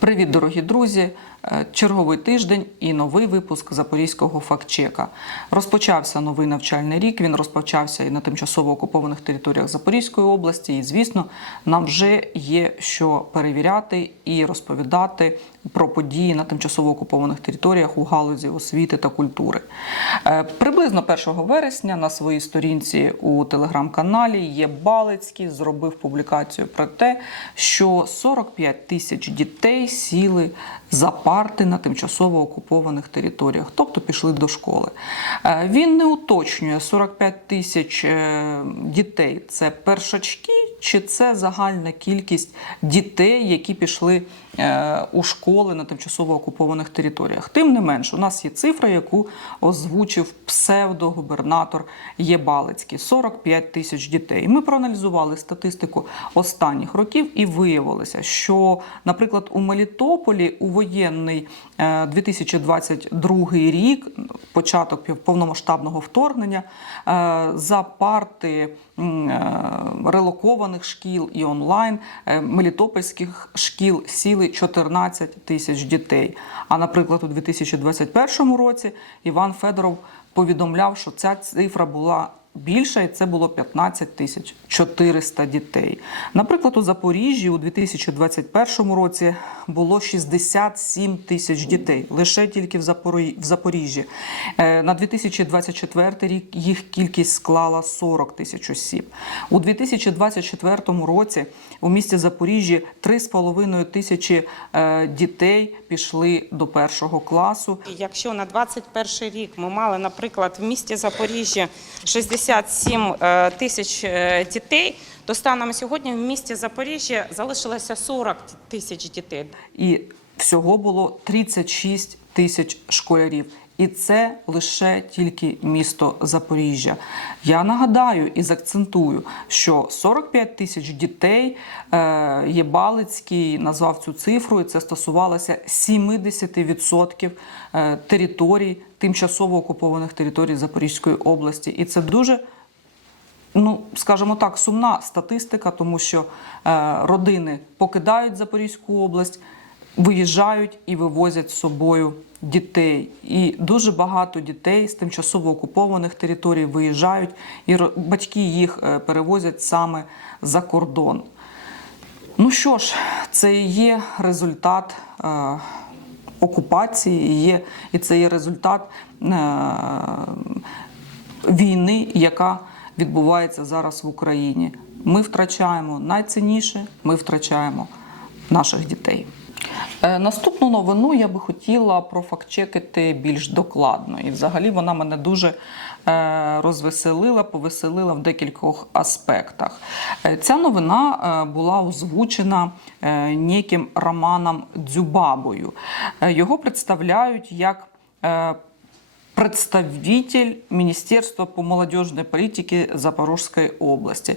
Привіт, дорогі друзі! Е, Черговий тиждень і новий випуск запорізького фактчека. Розпочався новий навчальний рік. Він розпочався і на тимчасово окупованих територіях Запорізької області. І, звісно, нам вже є що перевіряти і розповідати про події на тимчасово окупованих територіях у галузі освіти та культури. Е, Приблизно 1 вересня на своїй сторінці у телеграм-каналі є Балицький зробив публікацію про те, що 45 тисяч дітей сіли за парти на тимчасово окупованих територіях, тобто пішли до школи. Е, Він не уточнює 45 тисяч е, дітей це першачки, чи це загальна кількість дітей, які пішли е, у школи на тимчасово окупованих територіях. Тим не менш, у нас є цифра, яку озвучив псевдогубернатор Єбалицький 45 тисяч дітей. Ми проаналізували статистику останніх років і виявилося, що, наприклад, у Мелітополі у воєнний е, 2022 рік, початок повномасштабного вторгнення, е, за парти е, релокованих шкіл і онлайн е, мелітопольських шкіл сіли 14 тисяч дітей. А наприклад, у 2021 році Іван Федоров повідомляв, що ця цифра була більша, і це було 15 тисяч 400 дітей. Наприклад, у Запоріжжі у 2021 році було 67 тисяч дітей лише тільки в Запорі- в Запоріжжі. Е, На 2024 рік їх кількість склала 40 тисяч осіб. У 2024 році у місті Запоріжжі 3,5 тисячі е, дітей пішли до першого класу. Якщо на 21 рік ми мали, наприклад, в місті Запоріжжя 67 е, тисяч е, дітей, то станом сьогодні в місті Запоріжжя залишилося 40 тисяч дітей. і всього було 36 тисяч школярів. І це лише тільки місто Запоріжжя. Я нагадаю і заакцентую, що 45 тисяч дітей е, Єбалицький назвав цю цифру, і це стосувалося 70% е, територій, тимчасово окупованих територій Запорізької області. І це дуже ну, скажімо так, сумна статистика, тому що е, родини покидають Запорізьку область, виїжджають і вивозять з собою дітей. І дуже багато дітей з тимчасово окупованих територій виїжджають, і батьки їх е, перевозять саме за кордон. Ну що ж, це і є результат е, окупації, і, є, і це є результат е, війни, яка відбувається зараз в Україні. Ми втрачаємо найцінніше, ми втрачаємо наших дітей. Е, Наступну новину я би хотіла профактчекити більш докладно. І взагалі вона мене дуже е, розвеселила, повеселила в декількох аспектах. Е, Ця новина була озвучена неким Романом Дзюбабою. Його представляють як представитель Міністерства по молодіжній політиці Запорізької області.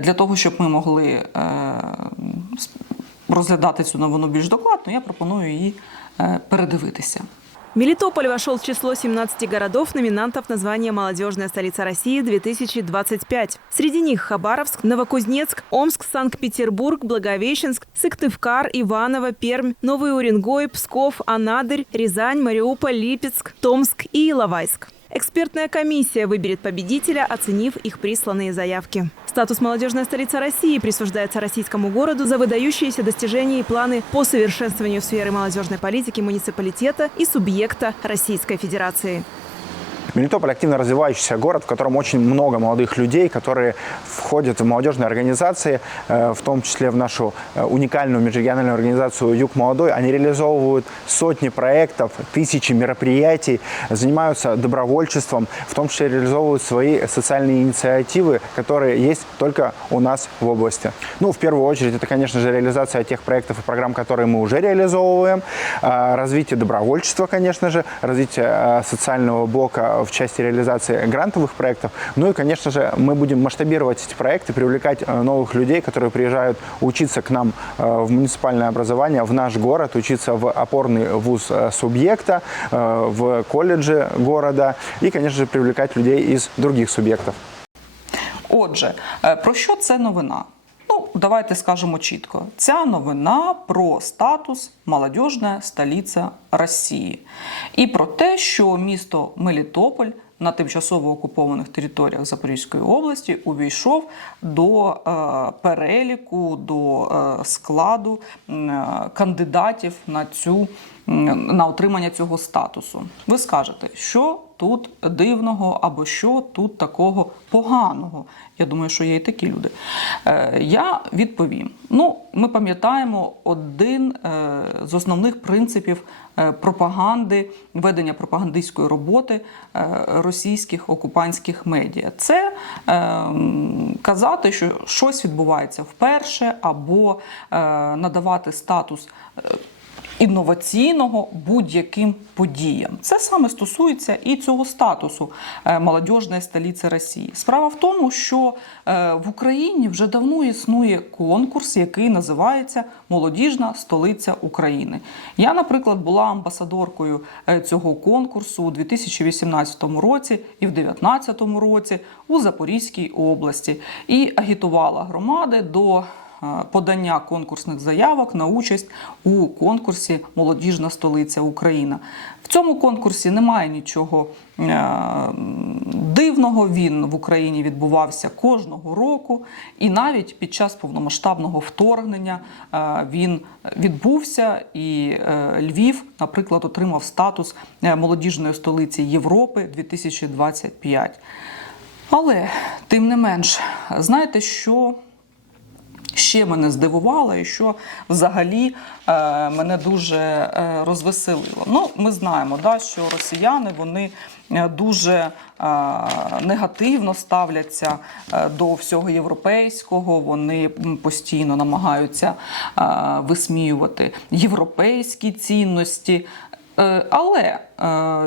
Для того, щоб ми могли розглядати цю новину більш докладно, я пропоную її е, передивитися. Мелитополь вошел в число 17 городов, номинантов на звание «Молодежная столица России-2025». Среди них Хабаровск, Новокузнецк, Омск, Санкт-Петербург, Благовещенск, Сыктывкар, Иваново, Пермь, Новый Уренгой, Псков, Анадырь, Рязань, Мариуполь, Липецк, Томск и Иловайск. Экспертная комиссия выберет победителя, оценив их присланные заявки. Статус «Молодежная столица России» присуждается российскому городу за выдающиеся достижения и планы по совершенствованию сферы молодежной политики муниципалитета и субъекта Российской Федерации. Мелитополь активно развивающийся город, в котором очень много молодых людей, которые входят в молодежные организации, э, в том числе в нашу э, уникальную межрегиональную организацию «Юг молодой». Они реализовывают сотни проектов, тысячи мероприятий, занимаются добровольчеством, в том числе реализовывают свои социальные инициативы, которые есть только у нас в области. Ну, в первую очередь, это, конечно же, реализация тех проектов и программ, которые мы уже реализовываем, э, развитие добровольчества, конечно же, развитие э, социального блока в части реализации грантовых проектов. Ну и, конечно же, мы будем масштабировать эти проекты, привлекать э, новых людей, которые приезжают учиться к нам э, в муниципальное образование, в наш город, учиться в опорный вуз э, субъекта, э, в колледже города и, конечно же, привлекать людей из других субъектов. Отже, е, про що це новина? Давайте скажемо чітко: ця новина про статус молодіжна столиця Росії і про те, що місто Мелітополь на тимчасово окупованих територіях Запорізької області увійшов до е, переліку, до е, складу е, кандидатів на цю на отримання цього статусу. Ви скажете, що тут дивного або що тут такого поганого. Я думаю, що є і такі люди. Е, я відповім: ну, ми пам'ятаємо один е, з основних принципів е, пропаганди, ведення пропагандистської роботи російських окупантських медіа. Це казати, що щось відбувається вперше, або надавати статус. Інноваційного будь-яким подіям. Це саме стосується і цього статусу е, молодіжної столиці Росії. Справа в тому, що е, в Україні вже давно існує конкурс, який називається Молодіжна столиця України. Я, наприклад, була амбасадоркою е, цього конкурсу у 2018 році і в 2019 році у Запорізькій області і агітувала громади до подання конкурсних заявок на участь у конкурсі Молодіжна столиця Україна. В цьому конкурсі немає нічого е, дивного. Він в Україні відбувався кожного року, і навіть під час повномасштабного вторгнення е, він відбувся. І е, Львів, наприклад, отримав статус е, молодіжної столиці Європи 2025. Але тим не менш, знаєте, що ще мене здивувало, і що взагалі е, мене дуже е, розвеселило. Ну, ми знаємо, да, що росіяни вони е, дуже негативно ставляться до всього європейського. Вони постійно намагаються висміювати європейські цінності. Але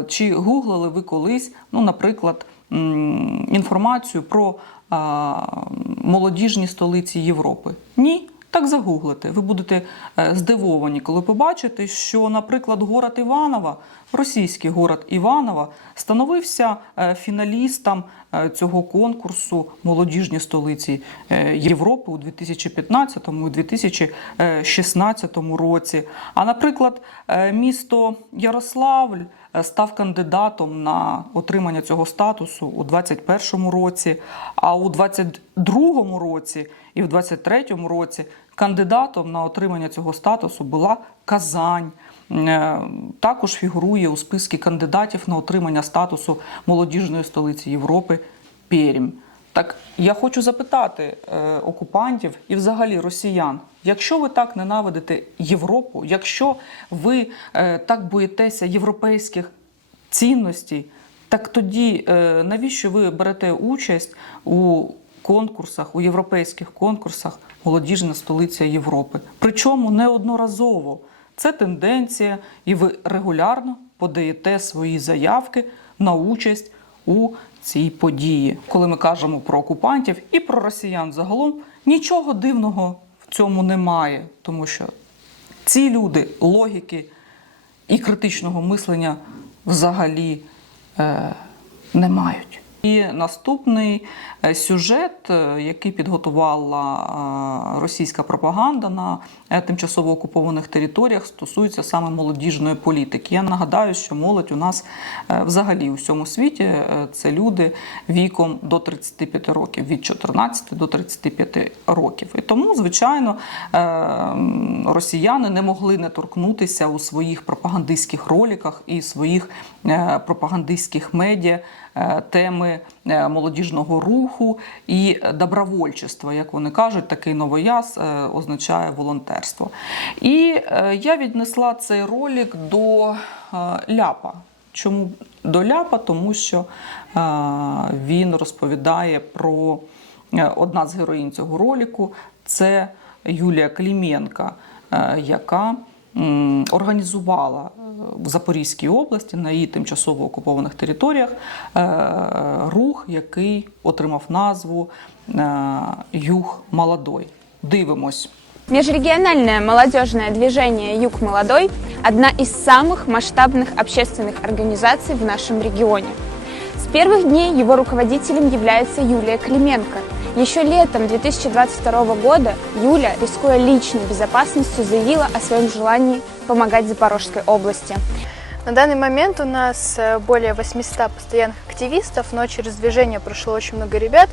чи гуглили ви колись, ну, наприклад, інформацію про молодіжні столиці Європи? Ні. Так загуглите. Ви будете е, здивовані, коли побачите, що, наприклад, город Іванова, російський город Іванова, становився е, фіналістом е, цього конкурсу молодіжні столиці Європи у 2015 і 2016 році. А, наприклад, місто Ярославль став кандидатом на отримання цього статусу у 2021 році, а у 2022 році і в 2023 році кандидатом на отримання цього статусу була Казань. Е, Також фігурує у списку кандидатів на отримання статусу молодіжної столиці Європи Пермь. Так я хочу запитати е, окупантів і взагалі росіян, якщо ви так ненавидите Європу, якщо ви е, так боїтеся європейських цінностей, так тоді е, навіщо ви берете участь у конкурсах, у європейських конкурсах Молодіжна столиця Європи? Причому неодноразово. Це тенденція, і ви регулярно подаєте свої заявки на участь у цій події. Коли ми кажемо про окупантів і про росіян загалом, нічого дивного в цьому немає, тому що ці люди логіки і критичного мислення взагалі е, не мають. І наступний е, сюжет, е, який підготувала е, російська пропаганда на тимчасово окупованих територіях, стосується саме молодіжної політики. Я нагадаю, що молодь у нас взагалі у всьому світі це люди віком до 35 років, від 14 до 35 років. І тому, звичайно, росіяни не могли не торкнутися у своїх пропагандистських роликах і своїх пропагандистських медіа теми е, молодіжного руху і добровольчества. Як вони кажуть, такий новояз е, означає волонтерство. І е, я віднесла цей ролик до е, ляпа. Чому до ляпа? Тому що е, він розповідає про е, одна з героїнь цього ролику це Юлія Кліменка, е, яка організувала е, в Запорізькій області на її тимчасово окупованих територіях е, рух, який отримав назву е, Юг Молодой. Дивимось. Межрегиональное молодежное движение «Юг молодой» – одна из самых масштабных общественных организаций в нашем регионе. С первых дней его руководителем является Юлия Клименко, Еще летом 2022 года Юля, рискуя личной безопасностью, заявила о своем желании помогать Запорожской области. На данный момент у нас э, более 800 постоянных активистов, но через движение прошло очень много ребят.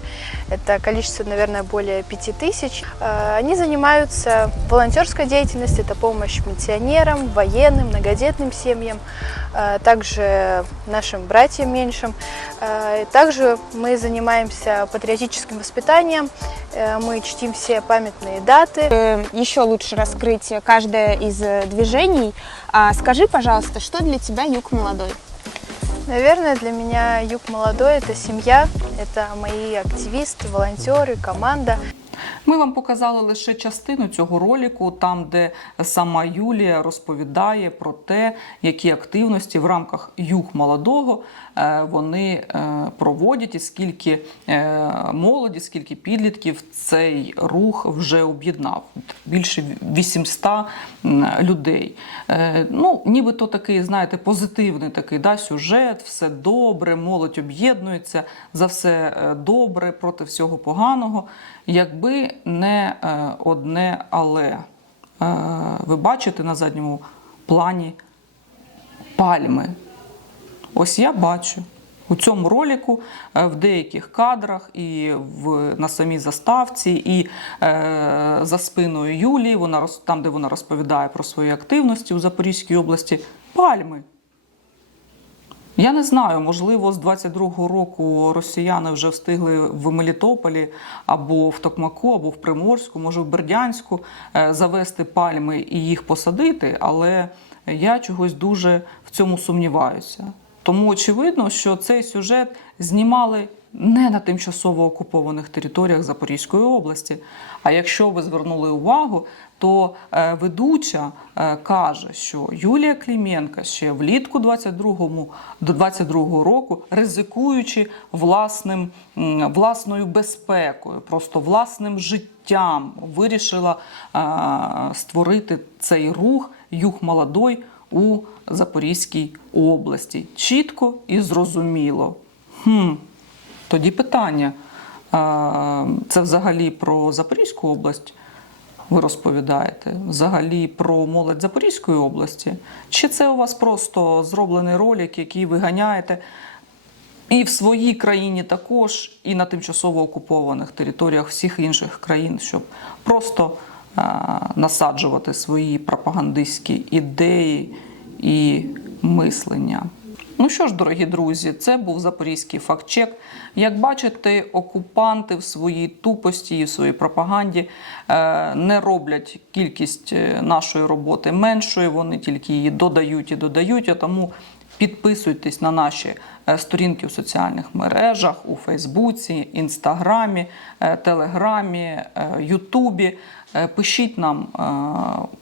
Это количество, наверное, более 5000. Э, Они занимаются волонтерской деятельностью, это помощь пенсионерам, военным, многодетным семьям, э, также нашим братьям меньшим. Также мы занимаемся патриотическим воспитанием, мы чтим все памятные даты. Еще лучше раскрыть каждое из движений. А Скажи, пожалуйста, что для тебя юг молодой? Наверное, для меня Юг Молодой – это семья, это мои активисты, волонтеры, команда. Ми вам показали лише частину цього ролику, там, де сама Юлія розповідає про те, які активності в рамках юг молодого е, вони е, проводять, і скільки е, молоді, скільки підлітків цей рух вже об'єднав. Більше 800 людей. Е, Ну, нібито такий, знаєте, позитивний такий да, сюжет, все добре, молодь об'єднується за все е, добре проти всього поганого. Якби не е, одне але. Е, Ви бачите на задньому плані пальми. Ось я бачу у цьому ролику е, в деяких кадрах і в, на самій заставці, і е, за спиною Юлії, вона, там, де вона розповідає про свої активності у Запорізькій області, пальми. Я не знаю, можливо, з 22-го року росіяни вже встигли в Мелітополі або в Токмаку, або в Приморську, може в Бердянську е, завести пальми і їх посадити, але я чогось дуже в цьому сумніваюся. Тому очевидно, що цей сюжет знімали не на тимчасово окупованих територіях Запорізької області. А якщо ви звернули увагу, то е, ведуча е, каже, що Юлія Кліменка ще влітку 22-му, до 22-го року, ризикуючи власним, власною безпекою, просто власним життям, вирішила е, створити цей рух Юг молодой у Запорізькій області. Чітко і зрозуміло. Хм, тоді питання: це взагалі про Запорізьку область? Ви розповідаєте взагалі про молодь Запорізької області? Чи це у вас просто зроблений ролик, який ви ганяєте і в своїй країні також, і на тимчасово окупованих територіях всіх інших країн, щоб просто насаджувати свої пропагандистські ідеї і мислення? Ну що ж, дорогі друзі, це був запорізький фактчек. Як бачите, окупанти в своїй тупості і в своїй пропаганді е, не роблять кількість е, нашої роботи меншою, вони тільки її додають і додають. А тому підписуйтесь на наші е, сторінки у соціальних мережах, у Фейсбуці, Інстаграмі, е, Телеграмі, е, Ютубі. Е, Пишіть нам. е,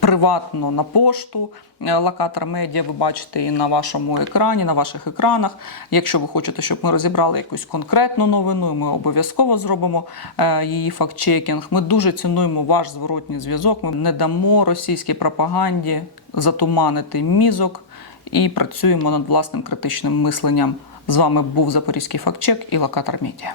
приватно на пошту. Е, Локатор медіа ви бачите і на вашому екрані, на ваших екранах. Якщо ви хочете, щоб ми розібрали якусь конкретну новину, ми обов'язково зробимо її фактчекінг. Ми дуже цінуємо ваш зворотній зв'язок. Ми не дамо російській пропаганді затуманити мізок і працюємо над власним критичним мисленням. З вами був Запорізький фактчек і Локатор Медіа.